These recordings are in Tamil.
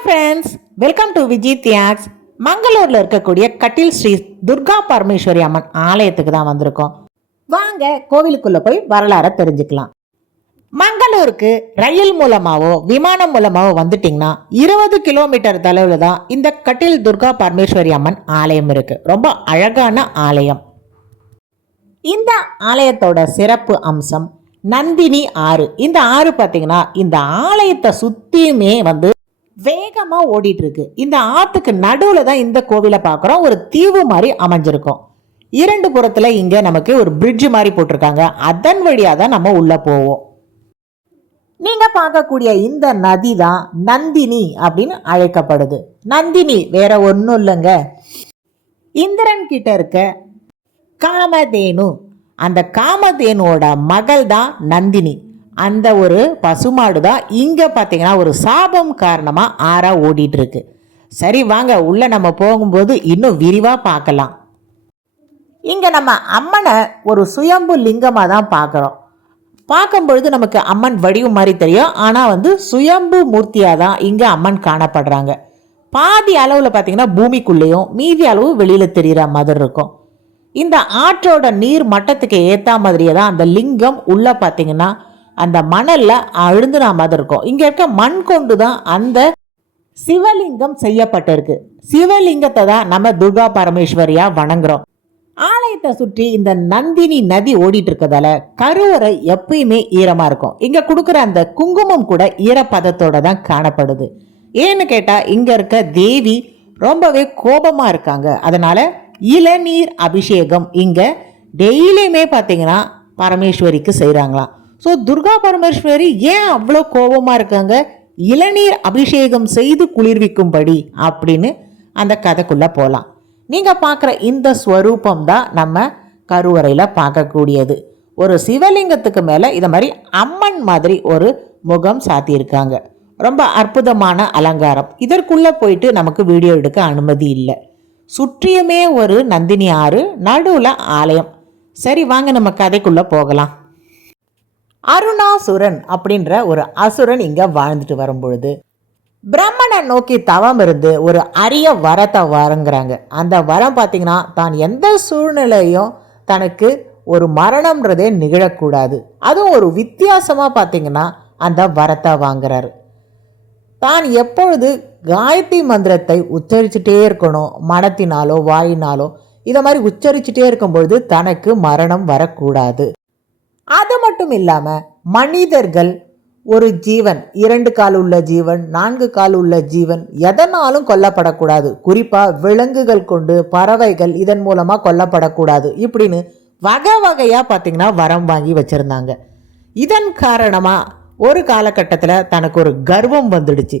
Hi friends, welcome to Vijay Thiyags. மங்களூரில் இருக்கக்கூடிய கட்டில் ஸ்ரீ துர்கா பரமேஸ்வரி அம்மன் ஆலயத்துக்கு தான் வந்திருக்கோம். வாங்க கோவிலுக்குள்ளே போய் வரலாறை தெரிஞ்சுக்கலாம். மங்களூருக்கு ரயில் மூலமாவோ விமானம் மூலமாவோ வந்துட்டிங்கன்னா 20 கிலோமீட்டர் தொலைவில் தான் இந்த கட்டில் துர்கா பரமேஸ்வரி அம்மன் ஆலயம் இருக்கு. ரொம்ப அழகான ஆலயம். இந்த ஆலயத்தோட சிறப்பு அம்சம் நந்தினி ஆறு. இந்த ஆறு பார்த்தீங்கன்னா இந்த ஆலயத்தை சுற்றியுமே வேகமாக ஓடிட்டு இருக்கு. இந்த ஆற்றுக்கு நடுவில் தான் இந்த கோவிலை பார்க்குறோம். ஒரு தீவு மாதிரி அமைஞ்சிருக்கும். இரண்டு புறத்தில் இங்கே நமக்கு ஒரு பிரிட்ஜ் மாதிரி போட்டிருக்காங்க. அதன் வழியாக தான் நம்ம உள்ளே போவோம். நீங்கள் பார்க்கக்கூடிய இந்த நதி தான் நந்தினி அப்படின்னு அழைக்கப்படுது. நந்தினி வேற ஒன்றும் இல்லைங்க, இந்திரன் கிட்ட இருக்க காமதேனு. அந்த காமதேனுவோட மகள் தான் நந்தினி. அந்த ஒரு பசுமாடு தான் இங்கே பார்த்தீங்கன்னா ஒரு சாபம் காரணமாக ஆறா ஓடிட்டு இருக்கு. சரி வாங்க உள்ள நம்ம போகும்போது இன்னும் விரிவாக பார்க்கலாம். இங்கே நம்ம அம்மனை ஒரு சுயம்பு லிங்கமாக தான் பார்க்குறோம். பார்க்கும்பொழுது நமக்கு அம்மன் வடிவம் மாதிரி தெரியும். ஆனால் சுயம்பு மூர்த்தியாக தான் இங்கே அம்மன் காணப்படுறாங்க. பாதி அளவில் பார்த்தீங்கன்னா பூமிக்குள்ளேயும் மீதி அளவு வெளியில் தெரிகிற மாதிரி இருக்கும். இந்த ஆற்றோட நீர் மட்டத்துக்கு ஏற்ற மாதிரியே தான் அந்த லிங்கம் உள்ளே பார்த்தீங்கன்னா அந்த மணலில் அழுந்துன மாதிரி இருக்கும். இங்கே இருக்க மண் கொண்டு தான் அந்த சிவலிங்கம் செய்யப்பட்டிருக்கு. சிவலிங்கத்தை தான் நம்ம துர்கா பரமேஸ்வரியா வணங்குறோம். ஆலயத்தை சுற்றி இந்த நந்தினி நதி ஓடிட்டு இருக்கிறதால கருவறை எப்பயுமே ஈரமாக இருக்கும். இங்கே கொடுக்குற அந்த குங்குமம் கூட ஈரப்பதத்தோட தான் காணப்படுது. ஏன்னு கேட்டால் இங்கே இருக்க தேவி ரொம்பவே கோபமாக இருக்காங்க. அதனால் இளநீர் அபிஷேகம் இங்கே டெய்லியுமே பார்த்தீங்கன்னா பரமேஸ்வரிக்கு செய்கிறாங்களாம். ஸோ துர்கா பரமேஸ்வரி ஏன் அவ்வளோ கோபமாக இருக்காங்க? இளநீர் அபிஷேகம் செய்து குளிர்விக்கும்படி அப்படின்னு அந்த கதைக்குள்ளே போகலாம். நீங்கள் பார்க்குற இந்த ஸ்வரூபம் தான் நம்ம கருவறையில் பார்க்கக்கூடியது. ஒரு சிவலிங்கத்துக்கு மேலே இதை மாதிரி அம்மன் மாதிரி ஒரு முகம் சாத்தியிருக்காங்க. ரொம்ப அற்புதமான அலங்காரம். இதற்குள்ளே போயிட்டு நமக்கு வீடியோ எடுக்க அனுமதி இல்லை. சுற்றியுமே ஒரு நந்தினி ஆறு, நடுவில் ஆலயம். சரி வாங்க நம்ம கதைக்குள்ளே போகலாம். அருணாசுரன் அப்படின்ற ஒரு அசுரன் இங்கே வாழ்ந்துட்டு வரும்பொழுது பிரம்மனை நோக்கி தவம் இருந்து ஒரு அரிய வரத்தை வரங்கிறாங்க. அந்த வரம் பார்த்தீங்கன்னா தான் எந்த சூழ்நிலையும் தனக்கு ஒரு மரணம்ன்றதே நிகழக்கூடாது. அதுவும் ஒரு வித்தியாசமாக பார்த்தீங்கன்னா அந்த வரத்தை வாங்குறாரு. தான் எப்பொழுது காயத்ரி மந்திரத்தை உச்சரிச்சுட்டே இருக்கணும், மனத்தினாலோ வாயினாலோ இதை மாதிரி உச்சரிச்சுட்டே இருக்கும்பொழுது தனக்கு மரணம் வரக்கூடாது. அது மட்டும் இல்லாமல் மனிதர்கள் ஒரு ஜீவன், 2 கால் உள்ள ஜீவன், 4 கால் உள்ள ஜீவன் எதனாலும் கொல்லப்படக்கூடாது. குறிப்பாக விலங்குகள் கொண்டு, பறவைகள் இதன் மூலமாக கொல்லப்படக்கூடாது. இப்படின்னு வகை வகையாக பார்த்தீங்கன்னா வரம் வாங்கி வச்சுருந்தாங்க. இதன் காரணமாக ஒரு காலகட்டத்தில் தனக்கு ஒரு கர்வம் வந்துடுச்சு.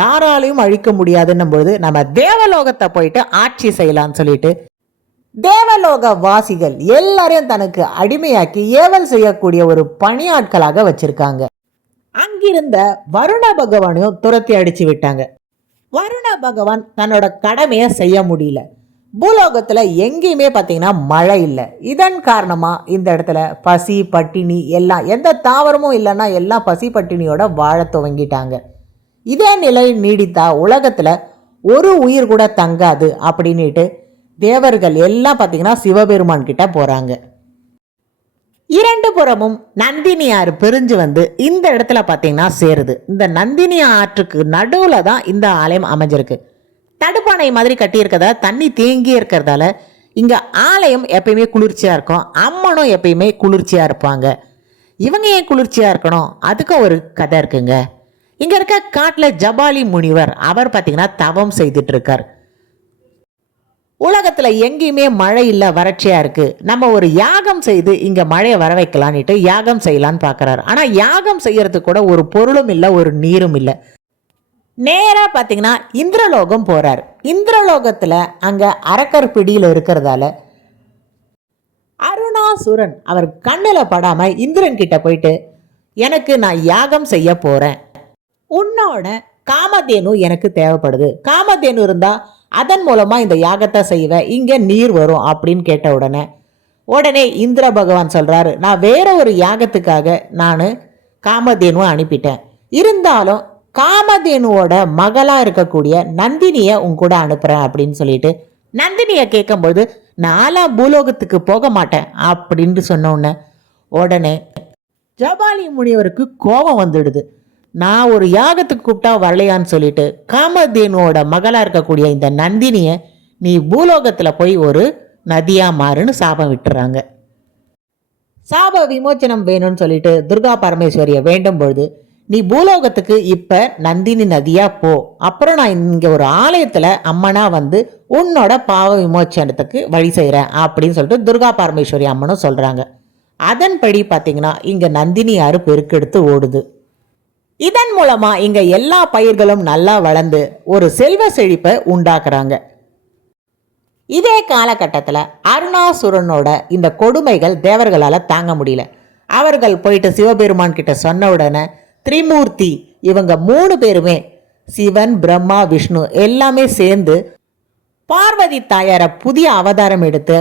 யாராலையும் அழிக்க முடியாதுன்னும் பொழுது நம்ம தேவலோகத்தை போயிட்டு ஆட்சி செய்யலான்னு சொல்லிட்டு தேவலோக வாசிகள் எல்லாரையும் தனக்கு அடிமையாக்கி ஏவல் செய்யக்கூடிய ஒரு பணியாட்களாக வச்சிருக்காங்க. அங்கிருந்த வருண பகவானையும் துரத்தி அடிச்சு விட்டாங்க. வருண பகவான் தன்னோட கடமையை செய்ய முடியல. பூலோகத்தில் எங்கேயுமே பார்த்தீங்கன்னா மழை இல்லை. இதன் காரணமாக இந்த இடத்துல பசி பட்டினி எல்லாம், எந்த தாவரமும் இல்லைன்னா எல்லாம் பசி பட்டினியோட வாழ துவங்கிட்டாங்க. இதே நிலை நீடித்தா உலகத்தில் ஒரு உயிர் கூட தங்காது அப்படின்ட்டு தேவர்கள் எல்லாம் பார்த்தீங்கன்னா சிவபெருமான் கிட்ட போகிறாங்க. 2 புறமும் நந்தினி ஆறு பிரிஞ்சு இந்த இடத்துல பார்த்தீங்கன்னா சேருது. இந்த நந்தினி ஆற்றுக்கு நடுவில் தான் இந்த ஆலயம் அமைஞ்சிருக்கு. தடுப்பானை மாதிரி கட்டியிருக்கிறதால தண்ணி தேங்கி இருக்கிறதால இங்கே ஆலயம் எப்பயுமே குளிர்ச்சியாக இருக்கும். அம்மனும் எப்பயுமே குளிர்ச்சியாக இருப்பாங்க. இவங்க ஏன் குளிர்ச்சியாக இருக்கணும்? அதுக்கும் ஒரு கதை இருக்குங்க. இங்கே இருக்க காட்டில் ஜபாலி முனிவர், அவர் பார்த்தீங்கன்னா தவம் செய்துட்டு இருக்கார். உலகத்தில் எங்கேயுமே மழை இல்லை, வறட்சியாக இருக்குது. நம்ம ஒரு யாகம் செய்து இங்கே மழையை வர வைக்கலான்ட்டு யாகம் செய்யலான்னு பார்க்குறாரு. ஆனால் யாகம் செய்யறதுக்கு கூட ஒரு பொருளும் இல்லை, ஒரு நீரும் இல்லை. நேராக பார்த்தீங்கன்னா இந்திரலோகம் போகிறார். இந்திரலோகத்தில் அங்கே அரக்கர் பிடியில் இருக்கிறதால அருணாசுரன் அவர் கண்ணில் படாமல் இந்திரன் கிட்ட போயிட்டு, எனக்கு நான் யாகம் செய்ய போகிறேன், உன்னோட காமதேனு எனக்கு தேவைப்படுது, காமதேனு இருந்தால் அதன் மூலமாக இந்த யாகத்தை செய்வேன், இங்கே நீர் வரும் அப்படின்னு கேட்ட உடனே இந்திர பகவான் சொல்கிறாரு, நான் வேற ஒரு யாகத்துக்காக நான் காமதேனுவை அனுப்பிட்டேன். இருந்தாலும் காமதேனுவோட மகளா இருக்கக்கூடிய நந்தினிய உன் கூட அனுப்புறேன் அப்படின்னு சொல்லிட்டு நந்தினிய கேட்கும்போது நாலாம் பூலோகத்துக்கு போக மாட்டேன் அப்படின்னு சொன்ன உடனே ஜபாலி முனிவருக்கு கோபம் வந்துடுது. நான் ஒரு யாகத்துக்கு கூப்பிட்டா வரலையான்னு சொல்லிட்டு காமதேனுவோட மகளா இருக்கக்கூடிய இந்த நந்தினிய நீ பூலோகத்துல போய் ஒரு நதியா மாறுன்னு சாபம் விட்டுறாங்க. சாப விமோச்சனம் வேணும்னு சொல்லிட்டு துர்கா பரமேஸ்வரிய வேண்டும் பொழுது நீ பூலோகத்துக்கு இப்ப நந்தினி நதியா போ, அப்புறம் நான் இங்க ஒரு ஆலயத்துல அம்மனா வந்து உன்னோட பாவ விமோச்சனத்துக்கு வழி செய்யறேன் அப்படின்னு சொல்லிட்டு துர்கா பரமேஸ்வரி அம்மனும் சொல்றாங்க. அதன்படி பாத்தீங்கன்னா இங்க நந்தினி ஆறு பெருக்கெடுத்து ஓடுது. இதன் மூலமா இங்க எல்லா பயிர்களும் நல்லா வளர்ந்து ஒரு செல்வ செழிப்பை உண்டாக்குறாங்க. இதே காலகட்டத்தில் அருணாசுரனோட இந்த கொடுமைகள் தேவர்களால் தாங்க முடியல. அவர்கள் போயிட்டு சிவபெருமான் கிட்ட சொன்ன உடனே திரிமூர்த்தி இவங்க 3 பேருமே சிவன் பிரம்மா விஷ்ணு எல்லாமே சேர்ந்து பார்வதி தாயாரை புதிய அவதாரம் எடுத்து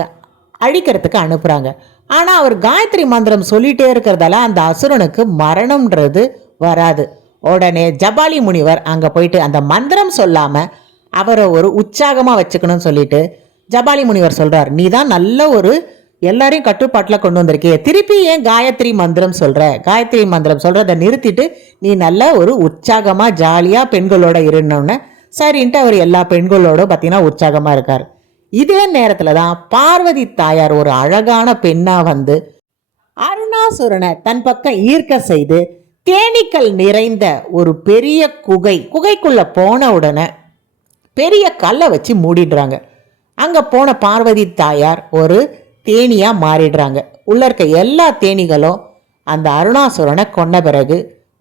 அழிக்கிறதுக்கு அனுப்புறாங்க. ஆனா அவர் காயத்ரி மந்திரம் சொல்லிட்டே இருக்கிறதால அந்த அசுரனுக்கு மரணம்ன்றது வராது. உடனே ஜபாலி முனிவர் அங்க போயிட்டு அந்த மந்திரம் சொல்லாம அவரை ஒரு உற்சாகமா வச்சுக்கணும்னு சொல்லிட்டு ஜபாலி முனிவர் சொல்றார், நீ தான் நல்ல ஒரு எல்லாரையும் கட்டுப்பாட்டில் கொண்டு வந்திருக்கே, திருப்பி ஏன் காயத்ரி மந்திரம் சொல்ற? காயத்ரி மந்திரம் சொல்றதை நிறுத்திட்டு நீ நல்ல ஒரு உற்சாகமா ஜாலியா பெண்களோட இருந்தோன்னு சரின்ட்டு அவர் எல்லா பெண்களோட பார்த்தீங்கன்னா உற்சாகமா இருக்கார். இதே நேரத்துல தான் பார்வதி தாயார் ஒரு அழகான பெண்ணா வந்து அருணாசுரனை தன் பக்கம் ஈர்க்க செய்து தேனீக்கள் நிறைந்த ஒரு பெரிய குகைக்குள்ள போன உடனே பெரிய கல்லை வச்சு மூடிடுறாங்க. அங்க போன பார்வதி தாயார் ஒரு தேனியா மாறிடுறாங்க. உள்ள இருக்க எல்லா தேனீகளும் அந்த அருணாசுரனை கொன்ன பிறகு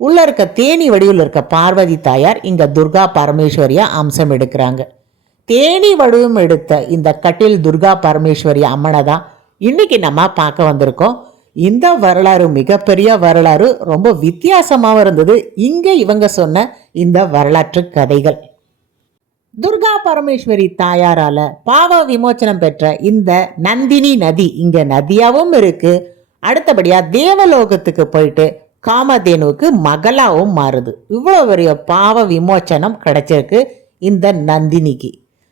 உள்ள இருக்க தேனி வடிவில் இருக்க பார்வதி தாயார் இங்க துர்கா பரமேஸ்வரியா அம்சம் எடுக்கிறாங்க. தேனி வடிவம் எடுத்த இந்த கட்டில் துர்கா பரமேஸ்வரி அம்மனை தான் இன்னைக்கு நம்ம பார்க்க வந்திருக்கோம். இந்த வரலாறு மிகப்பெரிய வரலாறு, ரொம்ப வித்தியாசமாகவும் இருந்தது இங்க இவங்க சொன்ன இந்த வரலாற்று கதைகள். துர்கா பரமேஸ்வரி தாயாரால பாவ விமோச்சனம் பெற்ற இந்த நந்தினி நதி இங்க நதியாவும் இருக்கு. அடுத்தபடியா தேவலோகத்துக்கு போயிட்டு காமதேனுவுக்கு மகளாவும் மாறுது. இவ்வளவு பெரிய பாவ விமோச்சனம் கிடைச்சிருக்கு இந்த நந்தினிக்கு.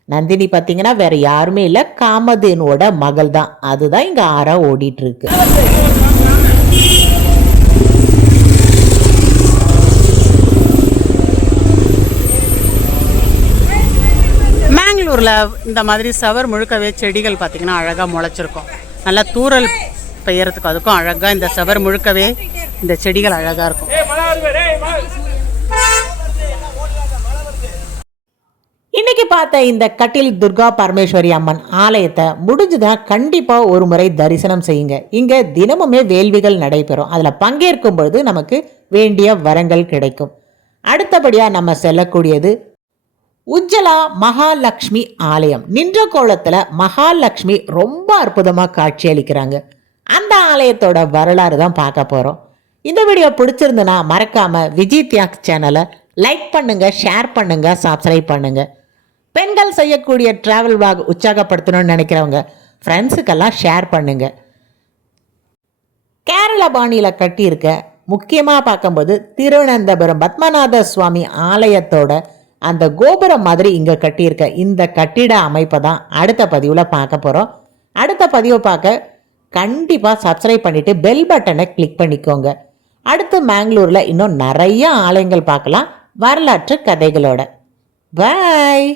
நந்தினி பார்த்தீங்கன்னா வேற யாருமே இல்லை, காமதேனுவோட மகள் தான். அதுதான் இங்க ஆறா ஓடிட்டு இருக்கு. பெங்களூரில் இந்த மாதிரி சவர் முழுக்கவே செடிகள் பார்த்திங்கன்னா அழகாக முளைச்சிருக்கும். நல்லா தூரல் பெய்யறதுக்கு அதுக்கும் அழகாக இந்த சவர் முழுக்கவே இந்த செடிகள் அழகாக இருக்கும். இன்னைக்கு பார்த்த இந்த கட்டில் துர்கா பரமேஸ்வரி அம்மன் ஆலயத்தை முடிஞ்சுதான் கண்டிப்பா ஒரு முறை தரிசனம் செய்யுங்க. இங்க தினமுமே வேள்விகள் நடைபெறும். அதுல பங்கேற்கும் பொழுது நமக்கு வேண்டிய வரங்கள் கிடைக்கும். அடுத்தபடியா நம்ம செல்லக்கூடியது உஜ்ஜலா மகாலட்சுமி ஆலயம். நின்ற கோலத்துல மகாலட்சுமி ரொம்ப அற்புதமா காட்சி அளிக்கிறாங்க. அந்த ஆலயத்தோட வரலாறு தான் பார்க்க போறோம். இந்த வீடியோ பிடிச்சிருந்துன்னா மறக்காம விஜய் தியாக்ஸ் சேனலை லைக் பண்ணுங்க, ஷேர் பண்ணுங்க, சப்ஸ்கிரைப் பண்ணுங்க. பெண்கள் செய்யக்கூடிய டிராவல் வாக் உற்சாகப்படுத்தணும்னு நினைக்கிறவங்க ஃப்ரெண்ட்ஸுக்கெல்லாம் ஷேர் பண்ணுங்க. கேரள பாணியில் கட்டியிருக்க முக்கியமாக பார்க்கும்போது திருவனந்தபுரம் பத்மநாத சுவாமி ஆலயத்தோட அந்த கோபுரம் மாதிரி இங்கே கட்டியிருக்க இந்த கட்டிட அமைப்பை தான் அடுத்த பதிவில் பார்க்க போகிறோம். அடுத்த பதிவை பார்க்க கண்டிப்பாக சப்ஸ்கிரைப் பண்ணிவிட்டு பெல் பட்டனை கிளிக் பண்ணிக்கோங்க. அடுத்து மேங்களூரில் இன்னும் நிறைய ஆலயங்கள் பார்க்கலாம் வரலாற்று கதைகளோட. பாய்.